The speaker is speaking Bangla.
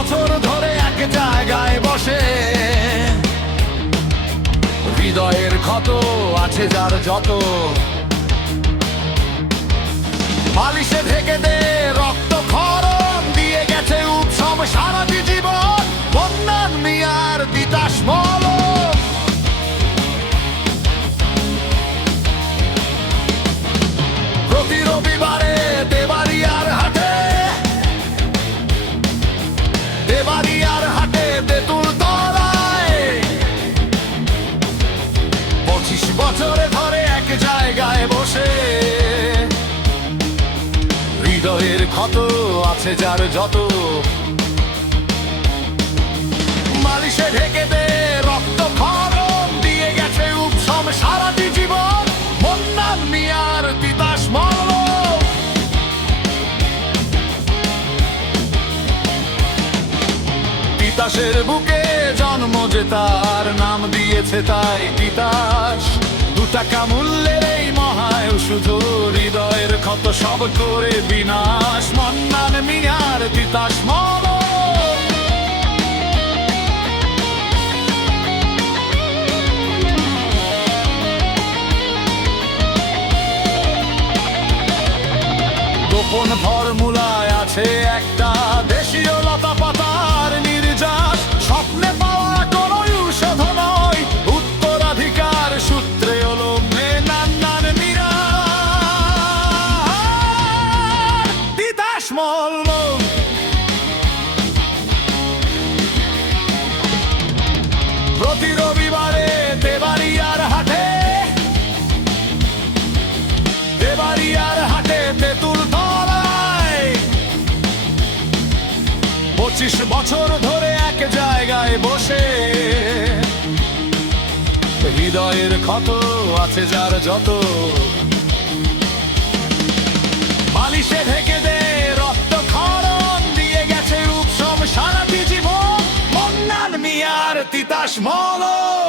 বছর ধরে এক জায়গায় বসে, হৃদয়ের ক্ষত আছে যার যত, বালিশে ঢেকে দে রক্ত ক্ষরণ, দিয়ে গেছে উৎসব সারাটি জীবন মন্নান মিয়ার তিতাস মলম। প্রতি রবিবারে দেবারিয়ার হাটে, দেবারিয়ার হাটে তেঁতুল তলায় 25 বছরে ধরে এক জায়গায় বসে, হৃদয়ের ক্ষত আছে যার যত, বালিশে ঢেকে দে রক্ত ক্ষরণ, দিয়ে গেছে উৎসব সারাটি জীবন মন্নান মিয়ার তিতাস মলম। তিতাসের বুকে জন্ম যে তার, নাম দিয়েছে তাই তিতাস। 2 টাকা মূল্যের এই মহায় শুধু, হৃদয়ের ক্ষত সব করে বিনাশ মন্নান মিয়ার তিতাস মলম। গোপন ফর্মুলায় আছে একটা দেশীয় লতা পাতার নির্যাস, স্বপ্নে পাওয়া কোনো ঔষধ নয়, উত্তরাধিকার সূত্রে হলো নান্নান মিয়ার তিতাস মলম। প্রতি রবিবারে দেবারিয়ার হাটে, দেবারিয়ার হাটে তেঁতুল তলায় 25 বছর ধরে এক জায়গায় বসে, হৃদয়ের ক্ষত আছে যার যত, বালিশে ঢেকে দে রক্ত ক্ষরণ, দিয়ে গেছে উৎসব সারাটি জীবন মন্নান মিয়ার তিতাস মলম।